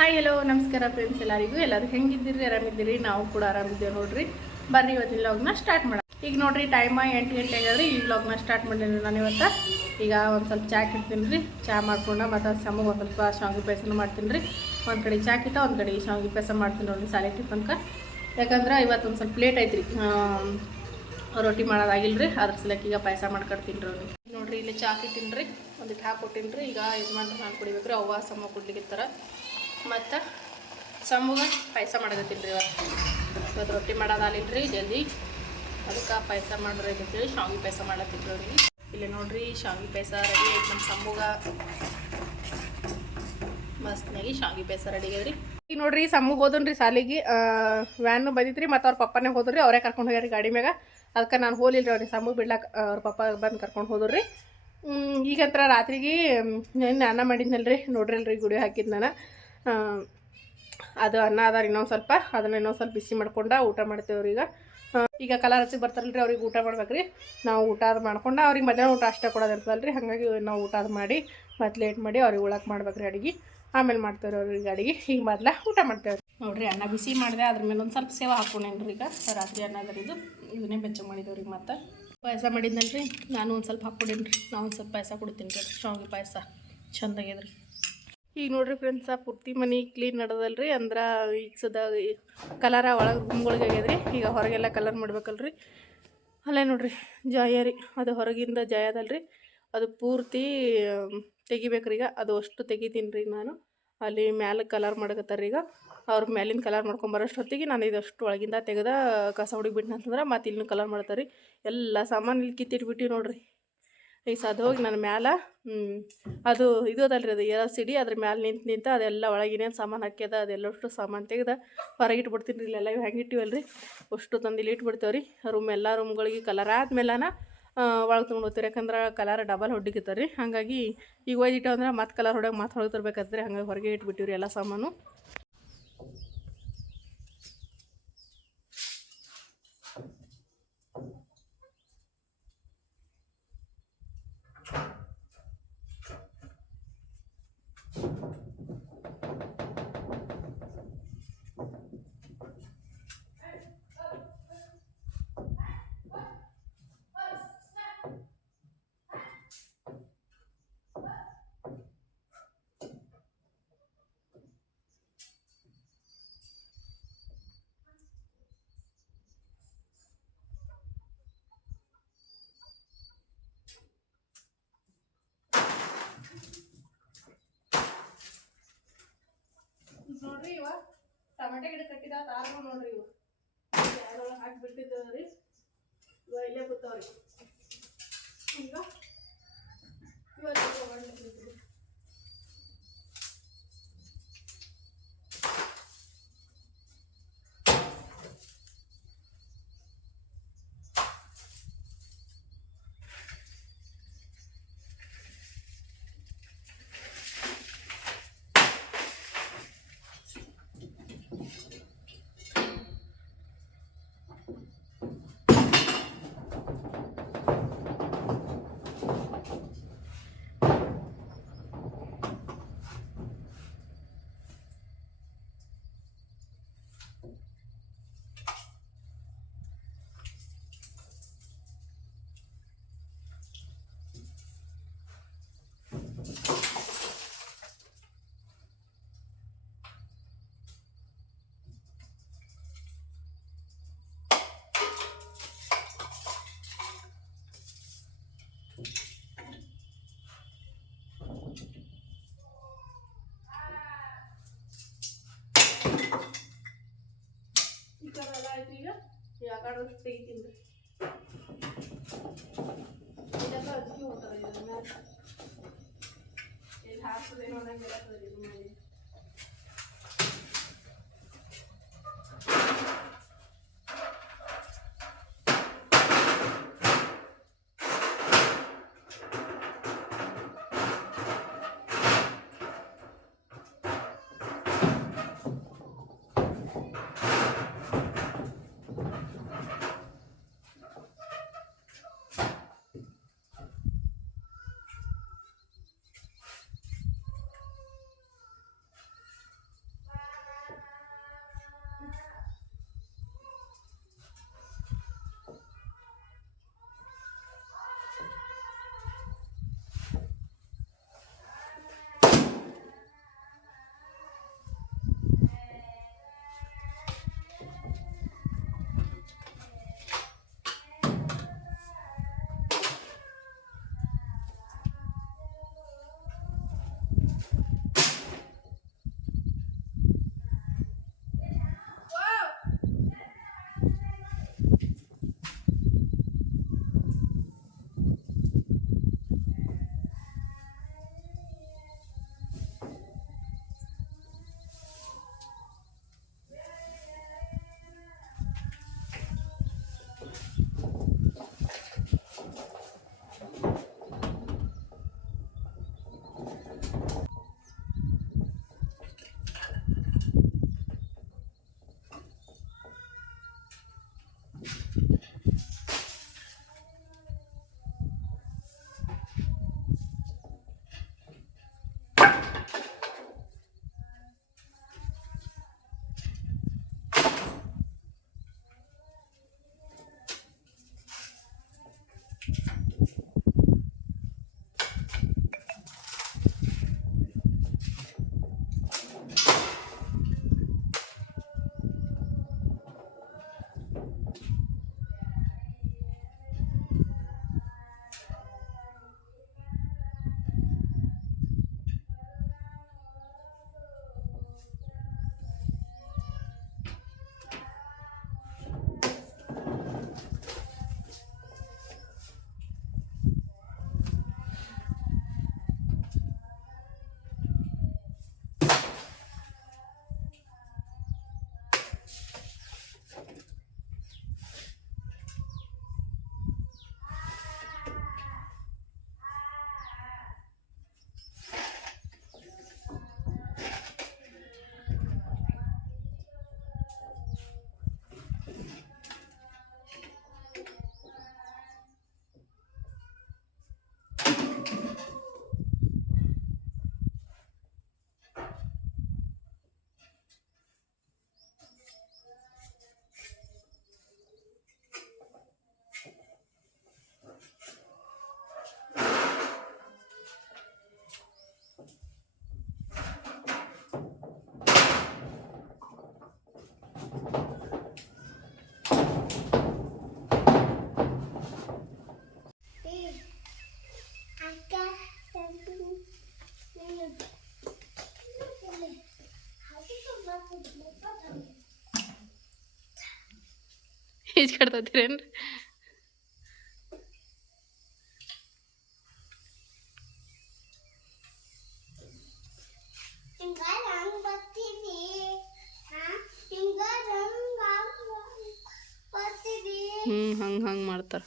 Hi hello ನಮಸ್ಕಾರ friends ಎಲ್ಲರಿಗೂ. ಎಲ್ಲರೂ ಹೆಂಗಿದ್ದೀರಿ? ಆರಾಮಿದ್ದೀರಿ? ನಾವು ಕೂಡ ಆರಾಮಿದ್ದೇವೆ ನೋಡ್ರಿ. ಬರ್ರಿ ಇವತ್ತಿನ ಲಾಗ್ನ ಸ್ಟಾರ್ಟ್ ಮಾಡೋಣ. ಈಗ ನೋಡ್ರಿ ಟೈಮ ಎಂಟು ಗಂಟೆ ಆಗ್ಯದ್ರಿ ಈಗ ಲಾಗ್ನ ಸ್ಟಾರ್ಟ್ ಮಾಡಿದ್ರಿ ನಾನು ಇವತ್ತು. ಈಗ ಒಂದು ಸ್ವಲ್ಪ ಚಾ ಇಡ್ತೀನಿ ರೀ. ಚಾ ಮಾಡ್ಕೊಂಡು ಮತ್ತು ಸಮ ಒಂದು ಸ್ವಲ್ಪ ಶಾವಿಗೆ ಪಾಯಸನ ಮಾಡ್ತೀನಿ ರೀ. ಒಂದು ಕಡೆ ಚಾ ಕಿಟ್ಟ ಒಂದು ಕಡೆ ಶಾವಿಗೆ ಪಾಯಸ ಮಾಡ್ತೀನಿ ನೋಡ್ರಿ ಸಾಲೆ ತನಕ. ಯಾಕಂದ್ರೆ ಇವತ್ತು ಒಂದು ಸ್ವಲ್ಪ ಲೇಟ್ ಐತ್ರಿ. ರೊಟ್ಟಿ ಮಾಡೋದಾಗಿಲ್ರಿ ಅದ್ರ ಸಲಕ್ಕೆ ಈಗ ಪಾಯಸ ಮಾಡ್ಕೊಡ್ತೀನಿ ರೀ ನೋಡ್ರಿ, ಇಲ್ಲಿ ಚಾ ಇಟ್ಟಿನಿ ರೀ. ಒಂದಿಟ್ಟು ಹಾಕ್ಕೊಟ್ಟಿನಿ ರೀ. ಈಗ ಯಜಮಾನ್ರು ನಾನು ಕುಡಿಬೇಕು ರೀ ಅವ್ವ ಸಮ ಕುಡ್ಲಿಕ್ಕಿತ್ತಾರ. ಮತ್ತು ಸಮೂಹ ಪಾಯಸ ಮಾಡಕತ್ತೀನಿ ರೀ ಇವತ್ತು. ಇವತ್ತು ರೊಟ್ಟಿ ಮಾಡೋದಾಲಿಲ್ಲ ರೀ ಜಲ್ದಿ. ಅದಕ್ಕೆ ಪಾಯಸ ಮಾಡ್ರಿ ಅಂತೇಳಿ ಶಾವಿಗೆ ಪಾಯಸ ಮಾಡತ್ತಿದ್ರು ರೀ ಇಲ್ಲಿ ನೋಡ್ರಿ, ಶಾವಿಗೆ ಪಾಯಸ ರೆಡಿ ಐತೆ ನಮ್ಮ ಸಮೂಹ ಮಸ್ತ್ನಾಗಿ ಶಾವಿಗೆ ಪಾಯಸ ರೆಡಿ ಆಗ್ಯದ್ರಿ. ಈಗ ನೋಡ್ರಿ ಸಮ್ಮಗ್ ಹೋದನ್ರಿ ಸಾಲಿಗೆ. ವ್ಯಾನು ಬಂದಿದ್ರಿ ಮತ್ತು ಅವ್ರ ಪಪ್ಪನೇ ಹೋದ್ರಿ, ಅವರೇ ಕರ್ಕೊಂಡು ಹೋಗ್ಯಾರಿ ಗಾಡಿ ಮ್ಯಾಗ. ಅದಕ್ಕೆ ನಾನು ಹೋಲಿಲ್ಲ ಅವ್ರಿಗೆ ಸಮ್ಮಗ್ ಬಿಡ್ಲಾಕ, ಅವ್ರ ಪಪ್ಪ ಬಂದು ಕರ್ಕೊಂಡು ಹೋದ್ರಿ ಈಗಂತ್ರ ರಾತ್ರಿಗೆ ನಾನು ಅನ್ನ ಮಾಡಿದ್ನಲ್ರಿ, ನೋಡ್ರಲ್ರಿ ಗುಡಿ ಹಾಕಿದ್ದು ನಾನು. ಅದು ಅನ್ನ, ಅದಾರ ಇನ್ನೊಂದು ಸ್ವಲ್ಪ. ಅದನ್ನ ಇನ್ನೊಂದು ಸ್ವಲ್ಪ ಬಿಸಿ ಮಾಡ್ಕೊಂಡು ಊಟ ಮಾಡ್ತೇವ್ರಿ ಈಗ ಈಗ ಕಲರ್ ಹಚ್ಚಿಗೆ ಬರ್ತಾರಲ್ರಿ, ಅವ್ರಿಗೆ ಊಟ ಮಾಡ್ಬೇಕ್ರಿ. ನಾವು ಊಟ ಅದು ಮಾಡ್ಕೊಂಡು, ಅವ್ರಿಗೆ ಮಧ್ಯಾಹ್ನ ಊಟ ಅಷ್ಟೇ ಕೊಡೋದಿರ್ತದಲ್ರಿ. ಹಾಗಾಗಿ ನಾವು ಊಟ ಅದು ಮಾಡಿ, ಮತ್ತು ಲೇಟ್ ಮಾಡಿ ಅವ್ರಿಗೆ ಉಳಕ್ಕೆ ಮಾಡ್ಬೇಕ್ರಿ ಅಡಿಗೆ. ಆಮೇಲೆ ಮಾಡ್ತೇವ್ರಿ ಅವ್ರಿಗೆ ಅಡಿಗೆ. ಈಗ ಮೊದ್ಲ ಊಟ ಮಾಡ್ತೇವ್ರಿ. ನೋಡಿರಿ, ಅನ್ನ ಬಿಸಿ ಮಾಡಿದೆ, ಅದ್ರ ಮೇಲೆ ಒಂದು ಸ್ವಲ್ಪ ಸೇವೆ ಹಾಕೊಂಡೇನ್ರಿ ಈಗ. ರಾತ್ರಿ ಅನ್ನ ಇದು ಇದನ್ನೇ ಬೆಚ್ಚ ಅವ್ರಿಗೆ ಮತ್ತು. ಪಾಯಸ ಮಾಡಿದ್ನಲ್ರಿ. ನಾನು ಒಂದು ಸ್ವಲ್ಪ ಹಾಕ್ಕೊಡೇನ್ರಿ. ನಾವು ಒಂದು ಸ್ವಲ್ಪ ಪಾಯಸ ಕೊಡ್ತೀನಿ ರೀ ಶಾವಿಗೆ ಪಾಯಸ. ಚಂದಾಗ್ಯದ್ರಿ ಈಗ ನೋಡ್ರಿ ಫ್ರೆಂಡ್ಸ ಪೂರ್ತಿ ಮನೆ ಕ್ಲೀನ್ ನಡೆದಲ್ರಿ. ಅಂದ್ರೆ ಈಗ ಸದ ಕಲರ ಒಳಗೆ ರೂಮ್ಗಳಿಗೆ ಆಗ್ಯದ್ರಿ. ಈಗ ಹೊರಗೆಲ್ಲ ಕಲರ್ ಮಾಡ್ಬೇಕಲ್ರಿ. ಅಲ್ಲೇ ನೋಡ್ರಿ, ಜಾಯ ರೀ. ಅದು ಹೊರಗಿಂದ ಜಾಯ ಅದಲ್ರಿ. ಅದು ಪೂರ್ತಿ ತೆಗಿಬೇಕ್ರಿ ಈಗ. ಅದು ಅಷ್ಟು ತೆಗಿತೀನಿ ರೀ ನಾನು. ಅಲ್ಲಿ ಮ್ಯಾಲೆ ಕಲರ್ ಮಾಡಕತ್ತಾರ ಈಗ. ಅವ್ರ ಮ್ಯಾಲಿನ ಕಲರ್ ಮಾಡ್ಕೊಂಬರೋಷ್ಟೊತ್ತಿಗೆ ನಾನು ಇದಷ್ಟು ಒಳಗಿಂದ ತೆಗೆದ ಕಸ ಹುಡುಗಿಬಿಟ್ನ ಅಂತಂದ್ರೆ ಮತ್ತೆ ಇಲ್ಲಿನ ಕಲರ್ ಮಾಡ್ತಾರೆ ಎಲ್ಲ ಸಾಮಾನು ಇಲ್ಲಿ ಕಿತ್ತಿಟ್ಬಿಟ್ಟು ನೋಡ್ರಿ. ಈಗ ಅದು ಹೋಗಿ ನನ್ನ ಮ್ಯಾಲೆ ಅದು ಇದು ಅದಲ್ರಿ, ಅದು ಎರ ಸಿಡಿ, ಅದ್ರ ಮ್ಯಾಲೆ ನಿಂತು ನಿಂತು ಅದೆಲ್ಲ ಒಳಗಿನೇನು ಸಾಮಾನು ಹಾಕ್ಯದ, ಅದೆಲ್ಲಷ್ಟು ಸಾಮಾನು ತೆಗೆದ ಹೊರಗೆ ಇಟ್ಬಿಡ್ತೀನಿ ರೀ, ಇಲ್ಲೆಲ್ಲ ಇವು ಹೆಂಗೆ ಇಟ್ಟಿವಲ್ರಿ, ಅಷ್ಟು ತಂದು ಇಲ್ಲಿ ಇಟ್ಬಿಡ್ತೇವೆ ರೀ ರೂಮ್ ಎಲ್ಲ ರೂಮ್ಗಳಿಗೆ ಕಲರ್ ಆದ್ಮೇಲೆನ ಒಳಗೆ ತೊಗೊಂಡು ಹೋಗ್ತೀವಿ ಯಾಕಂದ್ರೆ ಕಲರ್ ಡಬಲ್ ಹೊಡಿಕತ್ತಾರ ರೀ ಹಾಗಾಗಿ ಈಗ ಒಯ್ದಿಟ್ಟು ಅಂದ್ರೆ ಮತ್ತೆ ಕಲರ್ ಹೊಡೆಯೋಕೆ ಮತ್ತೆ ಹೊರಗೆ ತರ್ಬೇಕಾದ್ರೆ ಹಂಗಾಗಿ ಹೊರಗೆ ಇಟ್ಬಿಟ್ಟಿವ್ರಿ ಎಲ್ಲ ಸಾಮಾನು. ನೋಡ್ರಿ ಇವ. ಟಮಾಟೆ ಗಿಡ ಕಟ್ಟಿದ ತಾರ ನೋಡ್ರಿ ಇವು. ಯಾರೊಳಗೆ ಹಾಕಿ ಇವ ಇಲ್ಲೇ ಕೂತಾವ್ರಿ. ಈಗ ಇವತ್ತು ತಗೊಂಡ್ಬಿಟ್ಟಿದ್ರಿ ಈ ಥರ ಎಲ್ಲ ಆಯ್ತು ಈಗ ತೆಗಿತೀನಿ ರೀ ಇದೆಲ್ಲ ಅದಕ್ಕೆ ಹೋಗ್ತಾರೆ ಇದನ್ನ ಹಾಕ್ತದೇನೋ ಅನ್ನಂಗೆಲ್ಲ ಇದು ಮಾಡಿ. ಬರ್ತೀವಿ ಹ್ಞೂ ಹಂಗೆ ಹಂಗೆ ಮಾಡ್ತಾರೆ.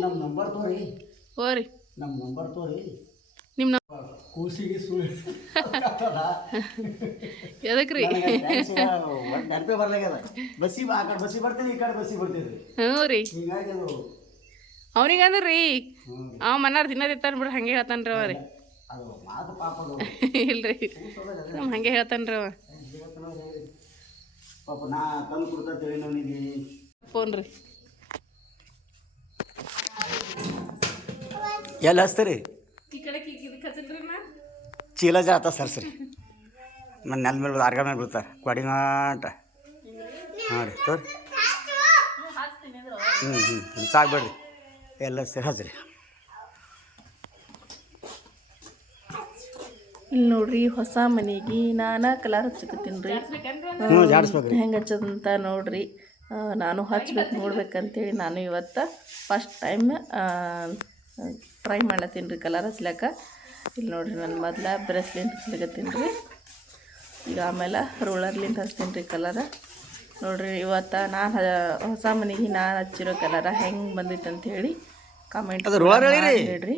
ನಮ್ಮ ನಂಬರ್ ತೋರಿ. ಓರಿ. ನಮ್ಮ ನಂಬರ್ ತೋರಿ. ಕೂಸಿಗೆ ಸುಳ್ಳು ಎದಕ್ಕೆ ರೀ ನೆನಪೇ ಬರ್ಲಾಗ್ಯದ ಬಸ್ಸಿ ಆ ಕಡೆ ಬಸ್ಸಿ ಬರ್ತೀನಿ ಈ ಕಡೆ ಬಸ್ಸಿ ಬರ್ತಿದ್ರಿ ಹ್ಞೂ ರೀ. ಹಿಂಗಾಗಿ ಅದು ಅವ್ನಿಗೆ ಅಂದ್ರೆ ರೀ. ಅವ ಮನಾರ್ ತಿನ್ನದಿತ್ತಾನ ಬಿಡ್ರಿ ಹಂಗೆ ಹೇಳ್ತಾನೆ ರೀ ಅವ ರೀ. ಅದು ಮಾತು ಪಾಪ ಇಲ್ರಿ. ನಮ್ಮ ಹಂಗೆ ಹೇಳ್ತಾನೆ ರೀ ಅವ. ಪಾಪ ನಾ ತಂದು ಕೊಡ್ತಾ ತಿಳಿ ಅವನಿಗೆ ಫೋನ್ ರೀ. ಎಲ್ಲಿ ಹಚ್ತೀರಿ ಈ ಕಡೆ ಇದಕ್ಕೆ ಹಚ್ಚಲ್ರಿ ನಾ ಚೀಲ ಜಾತ ಸರ್ಸ್ರಿ ನನ್ನ ನೆಲ ಮೇಲೆ ಆರ್ಗ ಮೇಲೆ ಬೀಳ್ತಾರೆ ಕೊಡಿಗಾಟ ಹಾಂ ರೀ ತೋರಿ. ಹ್ಞೂ ಹ್ಞೂ ಸಾಕ್ಬೇಡ್ರಿ ಎಲ್ಲ ಸೇರಿ ಹಚ್ರಿ. ಇಲ್ಲಿ ನೋಡ್ರಿ ಹೊಸ ಮನೆಗೆ ನಾನಾ ಕಲರ್ ಹಚ್ಚಕತ್ತೀನಿ ರೀ. ಹ್ಞೂ ಹೆಂಗೆ ಹಚ್ಚದಂತ ನೋಡ್ರಿ. ನಾನು ಹಚ್ಬೇಕು ನೋಡ್ಬೇಕಂತೇಳಿ ನಾನು ಇವತ್ತು ಫಸ್ಟ್ ಟೈಮ್ ಟ್ರೈ ಮಾಡತ್ತೀನಿ ರೀ ಕಲರ್ ಹಚ್ಲಕ್ಕ. ಇಲ್ಲಿ ನೋಡ್ರಿ ನಾನು ಮೊದಲ ಬ್ರೆಸ್ಲಿಂಟ್ ಹಚ್ಲಿಕತ್ತೀನಿ ರೀ ಈಗ ಆಮೇಲೆ ರೋಲರ್ಲಿಂದ ಹಚ್ತೀನಿ ರೀ ಕಲರ ನೋಡಿರಿ ಇವತ್ತು ನಾನು ಹೊಸ ಮನೆಗೆ ನಾನು ಹಚ್ಚಿರೋ ಕಲರ ಹೆಂಗೆ ಬಂದಿತ್ತು ಅಂತ ಹೇಳಿ ಕಾಮೆಂಟ್ ಹೇಳಿರಿ.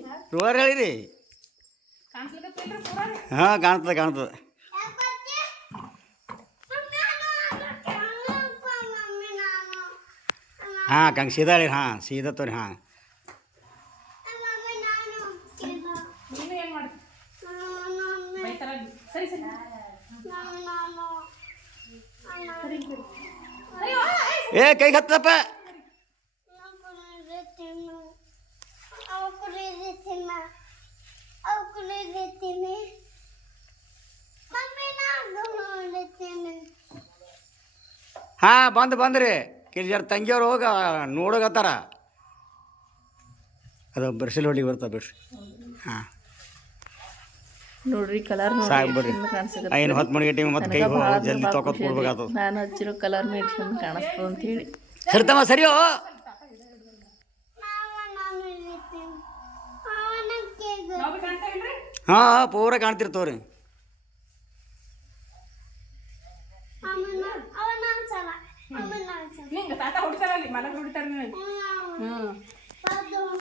ಹಾಂ ಕಾಣ್ತದೆ ಕಾಣ್ತದೆ. ಹಾಂ ಕಂಗೆ ಸೀದಾ ಹೇಳಿ ಹಾಂ ಸೀದಾ ತೋರಿ ಹಾಂ ಮಮ್ಮಿ ನಾನು ಇಲ್ಲ ನೀನು ಏನು ಮಾಡ್ತಿ ನಾನು ಬೈತಾರ ಏ, ಕೈ ಹತ್ತಪ್ಪ. ಹಾ, ಬಂದು, ಬಂದ್ರಿ. ಕಿರಿಜಾರ ತಂಗಿಯವ್ರು ಹೋಗ ನೋಡೋಗತ್ತಾರ ಅದು ಬರ್ಸಿಲ್ ಹೊಡಿಗೆ ಬರ್ತಾ ಬಿಡ್ರಿ. ಹಾಂ. ನೋಡ್ರಿ ಕಲರ್ ನೋಡಿ ಏನು ಹೊತ್ತು ಮಣಿಗೆ ಟೈಮ್ ಮತ್ತೆ ಕೈ ಜಲ್ದಿ ತೊಗೊತ್ ಕೊಡ್ಬೇಕಾಗ್ತದೆ ನಾನು ಹಚ್ಚಿರೋ ಕಲರ್ ಮೇಲೆ ಚಂದ ಕಾಣಿಸ್ತದ ಅಂತ ಹೇಳಿ ಸರಿತಮ್ಮ ಸರಿಯೋ? ಹಾ ನಾನು ಇರುತ್ತೇನೆ ಅವನ ಕೇಗ ಹಾಂ ಪೂರ ಕಾಣ್ತಿರ್ತವ್ರಿ ತಾತ ಹೊಡಿತಾರಲ್ಲಿ ಮಲಗ ಹೊಡಿತಾರ ಹ್ಮ್. ಹ್ಞೂ